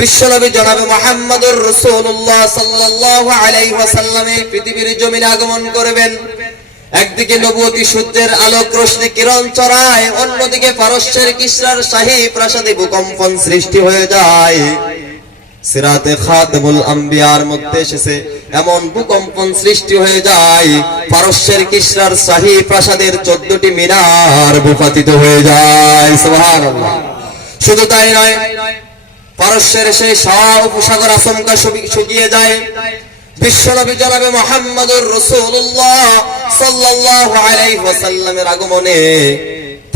বিশ্বনবী জনাবে মুহাম্মদুর রাসূলুল্লাহ সাল্লাল্লাহু আলাইহি ওয়াসাল্লাম এই পৃথিবীর জমিনে আগমন করবেন। একদিকে নবুয়তি সূর্যের আলোক রশ্মি কিরণ ছড়ায়, অন্যদিকে পারস্যের কিসরার শাহী প্রাসাদে ভূকম্পন সৃষ্টি হয়ে যায়। সিরাতে খাতামুল আম্বিয়ার মধ্যে এসেছে এমন ভূকম্পন সৃষ্টি হয়ে যায়, পারস্যের কিসরার শাহী প্রাসাদের 14টি মিনার ভূপাতিত হয়ে যায়। সুবহানাল্লাহ। শুধু তাই নয়, পারস্যের সেই উপসাগর আচমকা শুকিয়ে যায়। বিশ্বনবী জনাবে মুহাম্মদুর রাসূলুল্লাহ সাল্লাল্লাহু আলাইহি ওয়াসাল্লামের আগমনে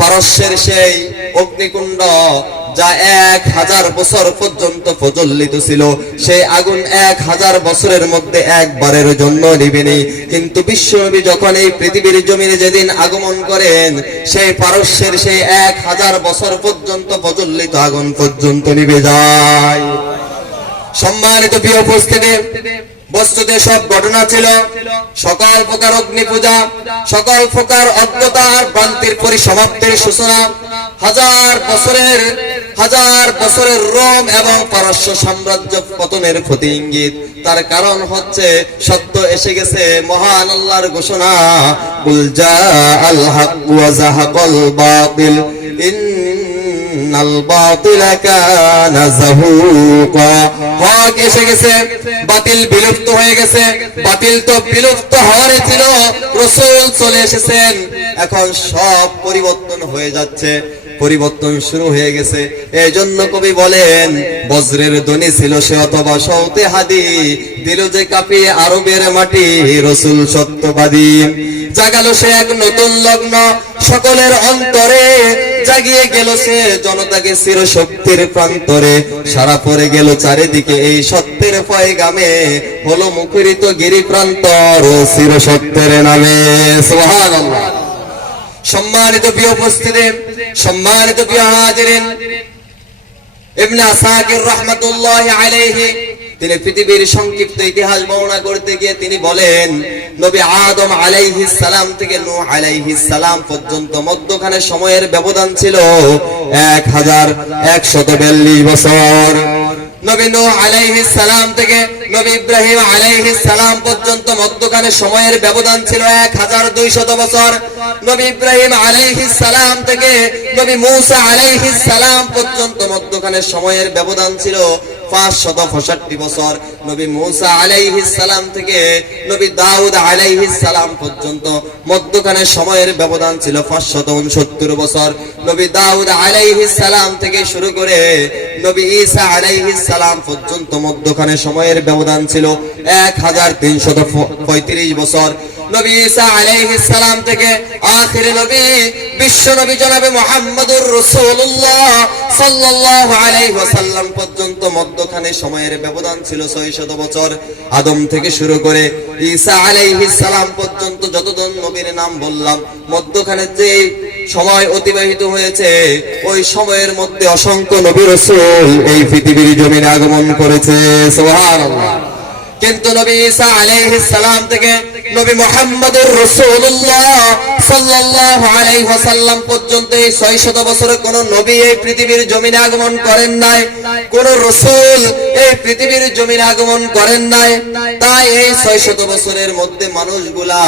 পারস্যের সেই অগ্নিকুণ্ড যা 1000 বছর পর্যন্ত প্রজ্বলিত ছিল, সেই আগুন 1000 বছরের মধ্যে একবারের জন্য নিবেনি। কিন্তু বিশ্বনবী যখন এই পৃথিবীর জমিনে যেদিন আগমন করেন, সেই পারস্যের সেই 1000 বছর পর্যন্ত প্রজ্বলিত আগুন পর্যন্ত নিভে যায়। সম্মানিত প্রিয় উপস্থিতি, বস্তুতে সব ঘটনা ছিল সকল প্রকার অগ্নি পূজা, সকল প্রকার অজ্ঞতা আর ভ্রান্তির পরিসমাপ্তির সূচনা। হাজার বছরের রোম এবং পারস্য সাম্রাজ্য পতনের প্রতি ইঙ্গিত। তার কারণ হচ্ছে সত্য এসে গেছে, মহান আল্লাহর ঘোষণা, কুল জাআল হক ওয়া যাহাকাল বাতিল ইন্নাল বাতিলা কানা যাহুকা। হক এসে গেছে, বাতিল বিলুপ্ত হয়ে গেছে। বাতিল তো বিলুপ্ত হওয়ার ছিল, রাসূল চলে এসেছেন, এখন সব পরিবর্তন হয়ে যাচ্ছে, পরিবর্তন শুরু হয়ে গেছে। এই জন্য কবি বলেন, বজ্রের ধ্বনি ছিল সে অথবা সৌতে হাদি, দিল যে কাঁপিয়ে আরবের মাটি, রাসূল সত্যবাদী। জাগালো সে এক নতুন লগ্ন সকলের অন্তরে, জাগিয়ে গেল সে জনতাকে চিরশক্তির প্রান্তরে। সারা পড়ে গেল চারিদিকে এই সত্যের পয়গামে, হলো মুখরিত গিরি প্রান্তর চিরসত্যের নামে। সুবহানাল্লাহ। সম্মানিত প্রিয় উপস্থিতি, সম্মানিত প্রিয় হাজিরিন, ইবনে আসাকির রাহমাতুল্লাহি আলাইহি তিনি পৃথিবীর সংক্ষিপ্ত ইতিহাস বর্ণনা করতে গিয়ে তিনি বলেন, নবী আদম আলাইহিস সালাম থেকে নূহ আলাইহিস সালাম পর্যন্ত মধ্যখানে সময়ের ব্যবধান ছিল 1142 বছর। নবী নূহ আলাইহিস সালাম থেকে নবী ইব্রাহিম আলাইহিস সালাম পর্যন্ত মধ্যখানে সময়ের ব্যবধান ছিল 1200 বছর। নবী ইব্রাহিম আলাইহিস সালাম থেকে নবী মূসা আলাইহিস সালাম পর্যন্ত মধ্যখানে সময়ের ব্যবধান ছিল 565 বছর। নবী মূসা আলাইহিস সালাম থেকে নবী দাউদ আলাইহিস সালাম পর্যন্ত মধ্যখানে সময়ের ব্যবধান ছিল 569 বছর। নবী দাউদ আলাইহিস সালাম থেকে শুরু করে নবী ঈসা আলাইহিস সালাম পর্যন্ত মধ্যখানে সময়ের ব্যবধান ছিল 1335 বছর। নবী ঈসা আলাইহিস সালাম থেকে আখিরে নবী বিশ্ব নবী জনাবে মুহাম্মদুর রাসূলুল্লাহ সাল্লাল্লাহু আলাইহি ওয়াসাল্লাম পর্যন্ত মধ্যখানে সময়ের ব্যবধান ছিল 600 বছর। আদম থেকে শুরু করে ঈসা আলাইহিস সালাম পর্যন্ত যতজন নবীর নাম বললাম, মধ্যখানে যে সময় অতিবাহিত হয়েছে, ওই সময়ের মধ্যে অসংখ্য নবী রাসূল এই পৃথিবীর জমিনে আগমন করেছে। সুবহানাল্লাহ। কিন্তু নবী ঈসা আলাইহিস সালাম থেকে নবী মুহাম্মদুর রাসূলুল্লাহ সাল্লাল্লাহু আলাইহি ওয়াসাল্লাম পর্যন্ত এই 600 বছরে কোন নবী এই পৃথিবীর জমিনে আগমন করেন নাই, কোন রাসূল এই পৃথিবীর জমিনে আগমন করেন নাই। তাই এই 600 বছরের মধ্যে মানুষগুলা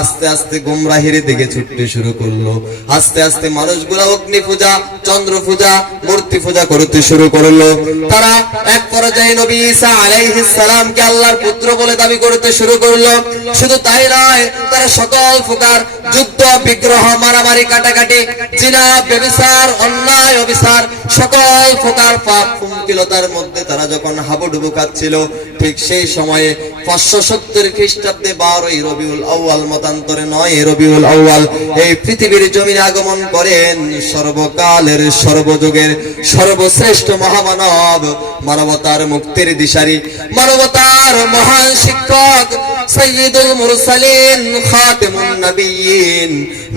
আস্তে আস্তে গুমরাহির দিকে ছুটতে শুরু করলো। আস্তে আস্তে মানুষগুলা অগ্নি পূজা, চন্দ্র পূজা, মূর্তি পূজা করতে শুরু করলো। তারা এক পর্যায়ে নবী ঈসা আলাইহিস সালামকে আল্লাহর পুত্র বলে দাবি করতে শুরু করলো। শুধু তাই নয়, তারা সকল প্রকার যুদ্ধ, বিগ্রহ, মারামারি, কাটাকাটি, জিনা, ব্যভিচার, অন্যায়, অবিচার, সকল প্রকার পাপ কুঙ্কিলতার মধ্যে তারা যখন হাবুডুবু খাচ্ছিল, ঠিক সেই সময়ে 570 খ্রিস্টাব্দে 12 রবিউল আউয়াল মতান্তরে 9 রবিউল আউয়াল এই পৃথিবীর জমিনে আগমন করেন সর্বকালের সর্বযুগের সর্বশ্রেষ্ঠ মহামানব, মানবতার মুক্তির দিশারি, মানবতার মহান শিক্ষক, সাইয়্যিদুল মুরসালিন, খাতিমুন নবিয়্যিন,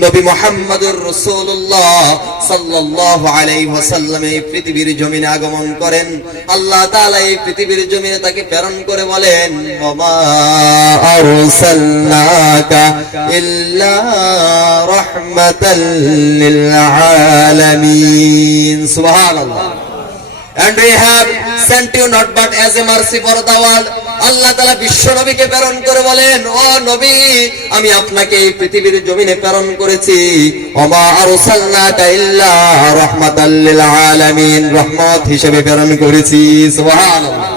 নবী মুহাম্মদুর রাসূলুল্লাহ সাল্লাল্লাহু আলাইহি ওয়াসাল্লাম এই পৃথিবীর জমিনে আগমন করেন। আল্লাহ তাআলা এই পৃথিবীর জমিনে তাকে প্রেরণ করে বলেন, ওয়া আরসালনাকা ইল্লা রাহমাতাল লিল আলামিন। সুবহানাল্লাহ। and we have sent you not but as a mercy for the world. আল্লাহ তাআলা বিশ্ব নবীকে প্রেরণ করে বলেন, ও নবী, আমি আপনাকে এই পৃথিবীর জমিনে প্রেরণ করেছি, ওমা আরসালনাকা ইল্লা রাহমাতাল লিল আলামিন, রহমত হিসেবে প্রেরণ করেছি। সুবহানাল্লাহ।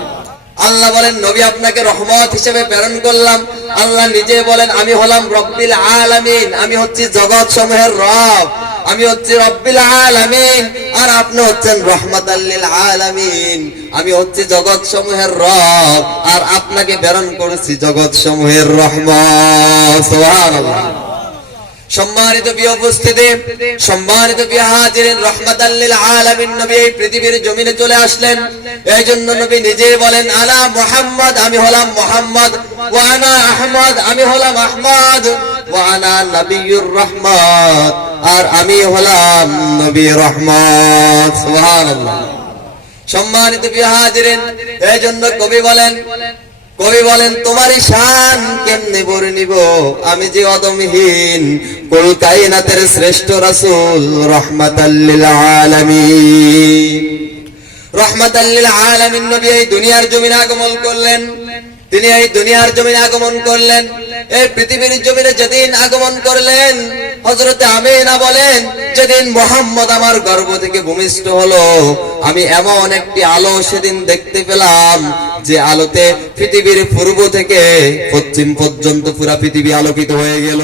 আল্লাহ বলেন নবী আপনাকে রহমত হিসেবে প্রেরণ করলাম। আল্লাহ নিজে বলেন আমি হলাম রব্বিল আলামিন, আমি হচ্ছি জগৎ সমূহের রব, আমি হচ্ছি রব্বিল আলামিন, আর আপনি হচ্ছেন রহমাতাল লিল আলামিন, আমি হচ্ছি জগৎ সমূহের রব, আর আপনাকে প্রেরণ করেছি জগৎ সমূহের রহমত। সুবহানাল্লাহ। সম্মানিত প্রিয় উপস্থিতি, সম্মানিত প্রিয় হাজিরিন, রাহমাতাল লিল আলামিন নবী এই পৃথিবীর জমিনে চলে আসলেন। এইজন্য নবী নিজেই বলেন, আনা মুহাম্মদ, আমি হলাম মুহাম্মদ, ওয়া আনা আহমদ, আমি হলাম আহমদ, ওয়া আনা নবিয়্যুর রাহমাত, আর আমি হলাম নবী রহমত। সুবহানাল্লাহ। সম্মানিত প্রিয় হাজিরিন, এইজন্য কবি বলেন তোমারই শান কেমনে বর্ণিব, আমি যে অদমহীন, কুল কায়নাতের শ্রেষ্ঠ রাসূল রাহমাতাল লিল আলামিন। রাহমাতাল লিল আলামিন নবী এই দুনিয়ার জমিনে আগমন করলেন। তিনি এই দুনিয়ার জমিনে আগমন করলেন। এই পৃথিবীর জমিনে যেদিন আগমন করলেন, হযরতে আমিনা বলেন, যেদিন মুহাম্মদ আমার গর্ভ থেকে ভূমিষ্ঠ হলো, আমি এমন একটি আলো সেদিন দেখতে পেলাম, যে আলোতে পৃথিবীর পূর্ব থেকে পশ্চিম পর্যন্ত পুরা পৃথিবী আলোকিত হয়ে গেল।